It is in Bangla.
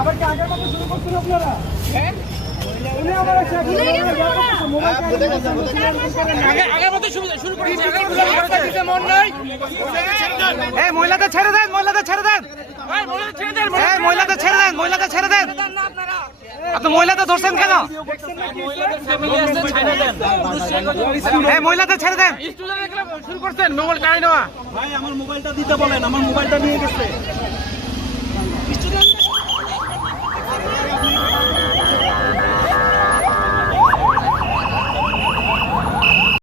আবার কি আগের মতো শুরু করছেন আপনারা? হ্যাঁ মহিলাদের ছেড়ে দেন, মহিলাদের ছেড়ে দেন, মহিলাদের ছেড়ে দেন, মহিলাদের ছেড়ে দেন। আপনি মহিলাদের ধরছেন কেন? মহিলাদের ছেড়ে দেন। শুরু করছেন মোবাইল কাড়ি নেওয়া। ভাই আমার মোবাইলটা দিতে বলেন, আমার মোবাইলটা নিয়ে গেছে।